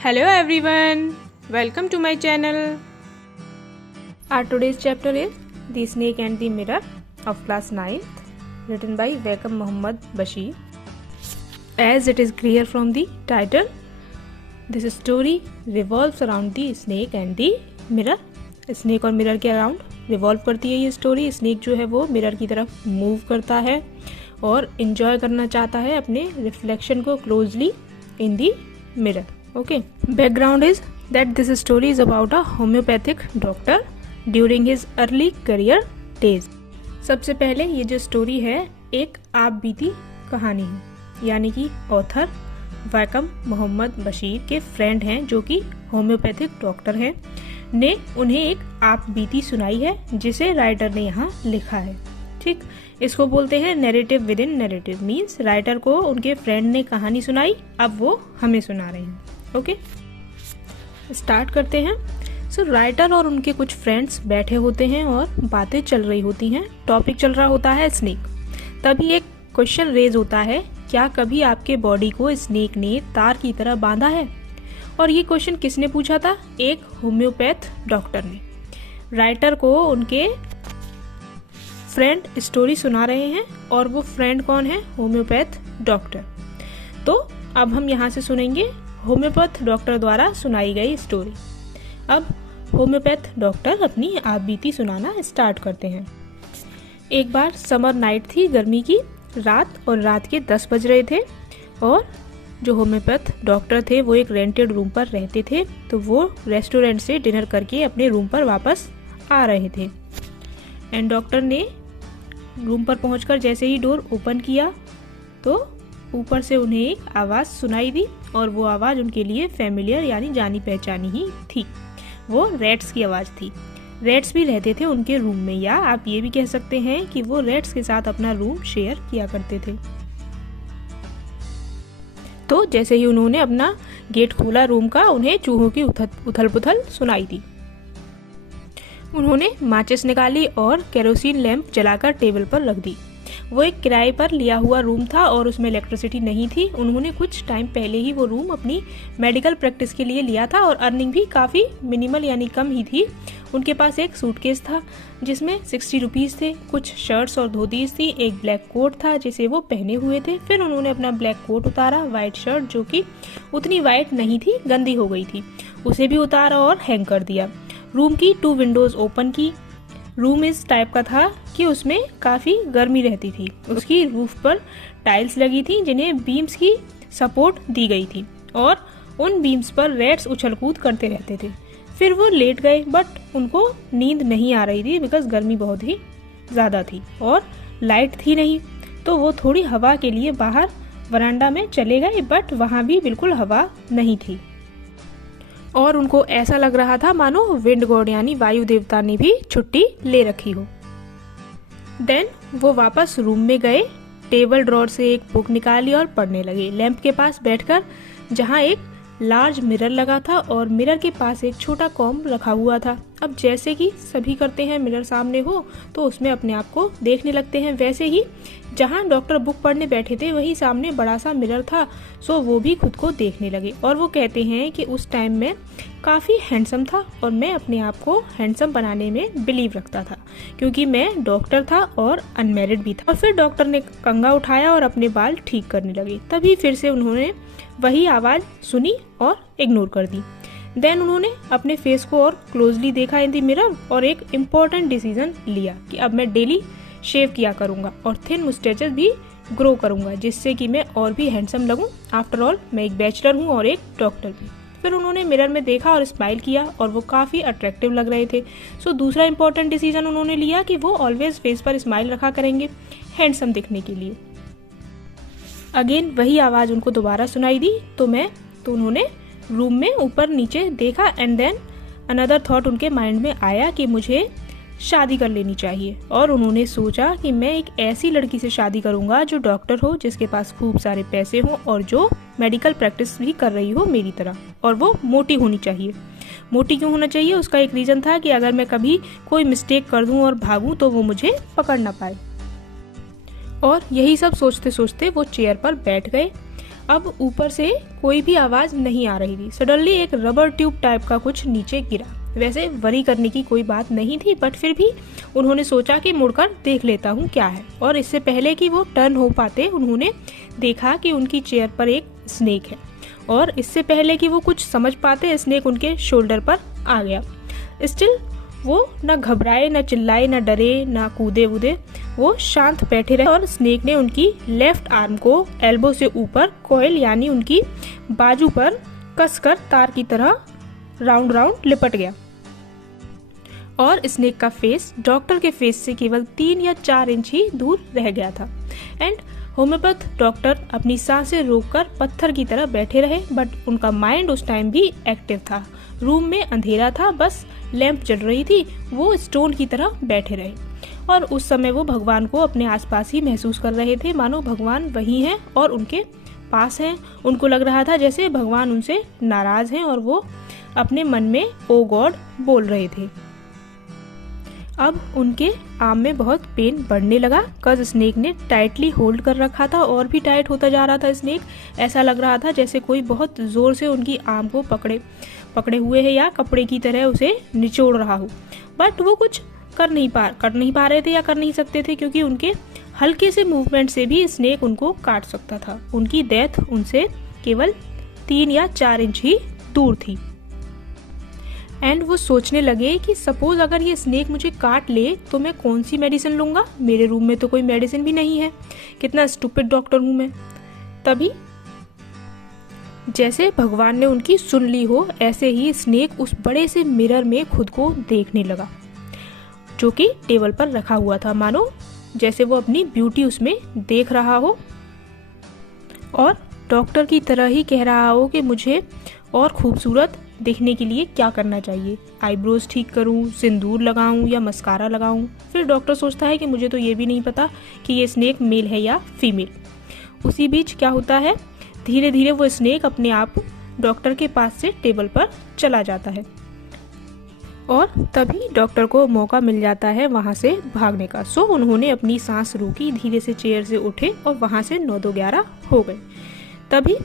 Hello everyone, welcome to my channel. Our today's chapter is The Snake and the Mirror of class 9th, written by Wakam Muhammad Bashir. As it is clear from the title, this story revolves around the snake and the mirror. Snake और mirror के around revolve करती है ये story. Snake जो है वो mirror की तरफ मूव करता है और इन्जॉय करना चाहता है अपने रिफ्लेक्शन को closely in the mirror. Okay. Background is that this story is about a homeopathic doctor during his early career days. सबसे पहले ये जो स्टोरी है एक आप बीती कहानी है, यानी कि ऑथर वैकम मोहम्मद बशीर के फ्रेंड हैं जो कि होम्योपैथिक डॉक्टर हैं, ने उन्हें एक आप बीती सुनाई है जिसे राइटर ने यहाँ लिखा है. ठीक, इसको बोलते हैं narrative with in narrative. Means writer को उनके फ्रेंड ने कहानी सुनाई, अब वो हमें सुना रहे हैं. ओके, स्टार्ट करते हैं. सो राइटर और उनके कुछ फ्रेंड्स बैठे होते हैं और बातें चल रही होती हैं. टॉपिक चल रहा होता है स्नेक. तभी एक क्वेश्चन रेज होता है, क्या कभी आपके बॉडी को स्नेक ने तार की तरह बांधा है? और ये क्वेश्चन किसने पूछा था? एक होम्योपैथ डॉक्टर ने. राइटर को उनके फ्रेंड स्टोरी सुना रहे हैं और वो फ्रेंड कौन है? Homeopath doctor. तो अब हम यहाँ से सुनेंगे होम्योपैथ डॉक्टर द्वारा सुनाई गई स्टोरी. अब होम्योपैथ डॉक्टर अपनी आप बीती सुनाना स्टार्ट करते हैं. एक बार समर नाइट थी, गर्मी की रात, और रात के 10 बज रहे थे और जो होम्योपैथ डॉक्टर थे वो एक रेंटेड रूम पर रहते थे. तो वो रेस्टोरेंट से डिनर करके अपने रूम पर वापस आ रहे थे. एंड डॉक्टर ने रूम पर पहुंचकर जैसे ही डोर ओपन किया तो ऊपर से उन्हें एक आवाज़ सुनाई दी और वो आवाज़ उनके लिए फैमिलियर यानी जानी पहचानी ही थी. वो रैट्स की आवाज़ थी. रैट्स भी रहते थे उनके रूम में, या आप ये भी कह सकते हैं कि वो रैट्स के साथ अपना रूम शेयर किया करते थे. तो जैसे ही उन्होंने अपना गेट खोला रूम का, उन्हें चूहों की उथल पुथल सुनाई दी. उन्होंने माचिस निकाली और केरोसिन लैंप जलाकर टेबल पर रख दी. वो एक किराए पर लिया हुआ रूम था और उसमें इलेक्ट्रिसिटी नहीं थी. उन्होंने कुछ टाइम पहले ही वो रूम अपनी मेडिकल प्रैक्टिस के लिए लिया था और अर्निंग भी काफ़ी मिनिमल यानी कम ही थी. उनके पास एक सूटकेस था जिसमें 60 रुपीज़ थे, कुछ शर्ट्स और धोतीज थी, एक ब्लैक कोट था जिसे वो पहने हुए थे. फिर उन्होंने अपना ब्लैक कोट उतारा, वाइट शर्ट जो कि उतनी वाइट नहीं थी, गंदी हो गई थी, उसे भी उतारा और हैंग कर दिया. रूम की 2 विंडोज़ ओपन की. रूम इस टाइप का था कि उसमें काफ़ी गर्मी रहती थी. उसकी रूफ पर टाइल्स लगी थी जिन्हें बीम्स की सपोर्ट दी गई थी और उन बीम्स पर रैट्स उछल कूद करते रहते थे. फिर वो लेट गए, बट उनको नींद नहीं आ रही थी बिकॉज गर्मी बहुत ही ज़्यादा थी और लाइट थी नहीं. तो वो थोड़ी हवा के लिए बाहर वरांडा में चले गए, बट वहाँ भी बिल्कुल हवा नहीं थी और उनको ऐसा लग रहा था मानो विंड गॉड यानी वायु देवता ने भी छुट्टी ले रखी हो. देन वो वापस रूम में गए, टेबल ड्रॉर से एक बुक निकाली और पढ़ने लगे, लैंप के पास बैठकर, जहाँ एक लार्ज मिरर लगा था और मिरर के पास एक छोटा कॉम्ब रखा हुआ था. अब जैसे कि सभी करते हैं, मिरर सामने हो तो उसमें अपने आप को देखने लगते हैं. वैसे ही जहाँ डॉक्टर बुक पढ़ने बैठे थे वही सामने बड़ा सा मिरर था. सो वो भी खुद को देखने लगे और वो कहते हैं कि उस टाइम में काफ़ी हैंडसम था और मैं अपने आप को हैंडसम बनाने में बिलीव रखता था क्योंकि मैं डॉक्टर था और अनमैरिड भी था. और फिर डॉक्टर ने कंघा उठाया और अपने बाल ठीक करने लगे. तभी फिर से उन्होंने वही आवाज़ सुनी और इग्नोर कर दी. देन उन्होंने अपने फेस को और क्लोजली देखा इन दी मिरर और एक इम्पॉर्टेंट डिसीजन लिया कि अब मैं डेली शेव किया करूँगा और थिन मुस्टैचेस भी ग्रो करूँगा जिससे कि मैं और भी हैंडसम लगूँ. आफ्टर ऑल मैं एक बैचलर हूँ और एक डॉक्टर भी. फिर उन्होंने मिरर में देखा और स्माइल किया और वो काफ़ी अट्रैक्टिव लग रहे थे. सो दूसरा इंपॉर्टेंट डिसीजन उन्होंने लिया कि वो ऑलवेज फेस पर स्माइल रखा करेंगे हैंडसम दिखने के लिए. अगेन वही आवाज़ उनको दोबारा सुनाई दी. तो उन्होंने रूम में ऊपर नीचे देखा एंड देन अनदर थॉट उनके माइंड में आया कि मुझे शादी कर लेनी चाहिए. और उन्होंने सोचा कि मैं एक ऐसी लड़की से शादी करूंगा जो डॉक्टर हो, जिसके पास खूब सारे पैसे हों और जो मेडिकल प्रैक्टिस भी कर रही हो मेरी तरह, और वो मोटी होनी चाहिए. मोटी क्यों होना चाहिए? उसका एक रीज़न था कि अगर मैं कभी कोई मिस्टेक कर दूं और भागूं तो वो मुझे पकड़ ना पाए. और यही सब सोचते सोचते वो चेयर पर बैठ गए. अब ऊपर से कोई भी आवाज़ नहीं आ रही थी। सडनली एक रबर ट्यूब टाइप का कुछ नीचे गिरा। वैसे वरी करने की कोई बात नहीं थी, बट फिर भी उन्होंने सोचा कि मुड़कर देख लेता हूँ क्या है। और इससे पहले कि वो टर्न हो पाते उन्होंने देखा कि उनकी चेयर पर एक स्नेक है। और इससे पहले कि वो कुछ समझ पाते स्नेक उनके शोल्डर पर आ गया। स्टिल वो न घबराए, न चिल्लाए, न डरे, न कूदे वूदे, वो शांत बैठे रहे। और स्नेक ने उनकी लेफ्ट आर्म को एल्बो से ऊपर कॉइल यानी उनकी बाजू पर कसकर तार की तरह राउंड राउंड लिपट गया। और स्नेक का फेस डॉक्टर के फेस से केवल 3 या 4 इंच ही दूर रह गया था। एंड होम्योपैथ डॉक्टर अपनी सांसें रोककर पत्थर की तरह बैठे रहे, बट उनका माइंड उस टाइम भी एक्टिव था। रूम में अंधेरा था, बस लैंप जल रही थी। वो स्टोन की तरह बैठे रहे और उस समय वो भगवान को अपने आसपास ही महसूस कर रहे थे, मानो भगवान वही हैं और उनके पास हैं। उनको लग रहा था जैसे भगवान उनसे नाराज हैं और वो अपने मन में ओ गॉड बोल रहे थे। अब उनके आर्म में बहुत पेन बढ़ने लगा, कज स्नेक ने टाइटली होल्ड कर रखा था और भी टाइट होता जा रहा था स्नेक। ऐसा लग रहा था जैसे कोई बहुत जोर से उनकी आर्म को पकड़े हुए है या कपड़े की तरह उसे निचोड़ रहा हो। बट वो कुछ कर नहीं पा रहे थे या कर नहीं सकते थे, क्योंकि उनके हल्के से मूवमेंट से भी स्नेक उनको काट सकता था। उनकी डेथ उनसे केवल 3 या 4 इंच ही दूर थी। एंड वो सोचने लगे कि सपोज अगर ये स्नेक मुझे काट ले तो मैं कौन सी मेडिसिन लूंगा, मेरे रूम में तो कोई मेडिसिन भी नहीं है, कितना स्टूपिड डॉक्टर हूं मैं। तभी जैसे भगवान ने उनकी सुन ली हो, ऐसे ही स्नेक उस बड़े से मिरर में खुद को देखने लगा जो कि टेबल पर रखा हुआ था, मानो जैसे वो अपनी ब्यूटी उसमें देख रहा हो और डॉक्टर की तरह ही कह रहा हो कि मुझे और खूबसूरत दिखने के लिए क्या करना चाहिए, आईब्रोज ठीक करूं, सिंदूर लगाऊं या मस्कारा लगाऊं। फिर डॉक्टर सोचता है कि मुझे तो ये भी नहीं पता कि ये स्नेक मेल है या फीमेल। उसी बीच क्या होता है, धीरे धीरे वो स्नेक अपने आप डॉक्टर के पास से टेबल पर चला जाता है और तभी डॉक्टर को मौका मिल जाता है वहां से भागने का। सो उन्होंने अपनी सांस रोकी, धीरे से चेयर से उठे और वहां से 9-2-11 हो गए। तभी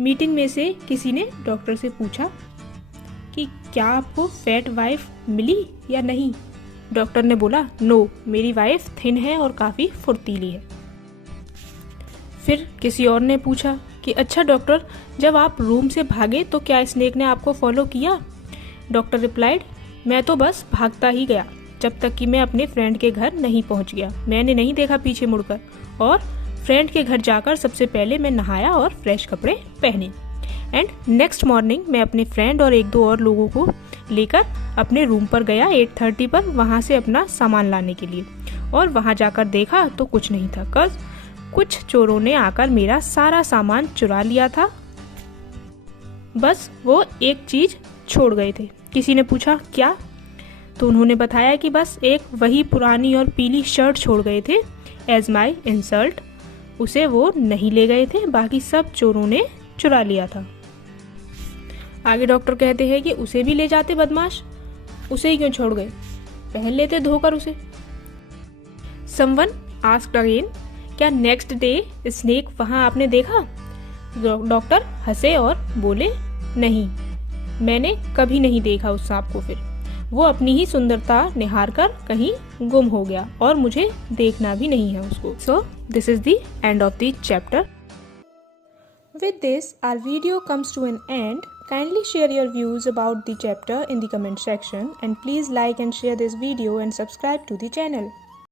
मीटिंग में से किसी ने डॉक्टर से पूछा कि क्या आपको फैट वाइफ मिली या नहीं। डॉक्टर ने बोला नो, मेरी वाइफ थिन है और काफी फुर्तीली है। फिर किसी और ने पूछा कि अच्छा डॉक्टर, जब आप रूम से भागे तो क्या स्नेक ने आपको फॉलो किया। डॉक्टर रिप्लाइड, मैं तो बस भागता ही गया जब तक कि मैं अपने फ्रेंड के घर नहीं पहुंच गया। मैंने नहीं देखा पीछे मुड़कर, और फ्रेंड के घर जाकर सबसे पहले मैं नहाया और फ्रेश कपड़े पहने। एंड नेक्स्ट मॉर्निंग मैं अपने फ्रेंड और 1-2 और लोगों को लेकर अपने रूम पर गया 8:30 पर, वहां से अपना सामान लाने के लिए। और वहां जाकर देखा तो कुछ नहीं था, कज कुछ चोरों ने आकर मेरा सारा सामान चुरा लिया था। बस वो एक चीज छोड़ गए थे। किसी ने पूछा क्या, तो उन्होंने बताया कि बस एक वही पुरानी और पीली शर्ट छोड़ गए थे एज माई इंसल्ट। उसे वो नहीं ले गए थे, बाकी सब चोरों ने चुरा लिया था। आगे डॉक्टर कहते हैं कि उसे भी ले जाते बदमाश, उसे ही क्यों छोड़ गए, पहन लेते धोकर उसे। समवन आस्क्ड अगेन, क्या नेक्स्ट डे स्नेक वहां आपने देखा। डॉक्टर हंसे और बोले नहीं, मैंने कभी नहीं देखा उस सांप को। फिर वो अपनी ही सुंदरता निहार कर कहीं गुम हो गया और मुझे देखना भी नहीं है उसको। So this is the end of the chapter. With this, our video comes to an end. Kindly share your views about the chapter in the comment section, and please like and share this video and subscribe to the channel.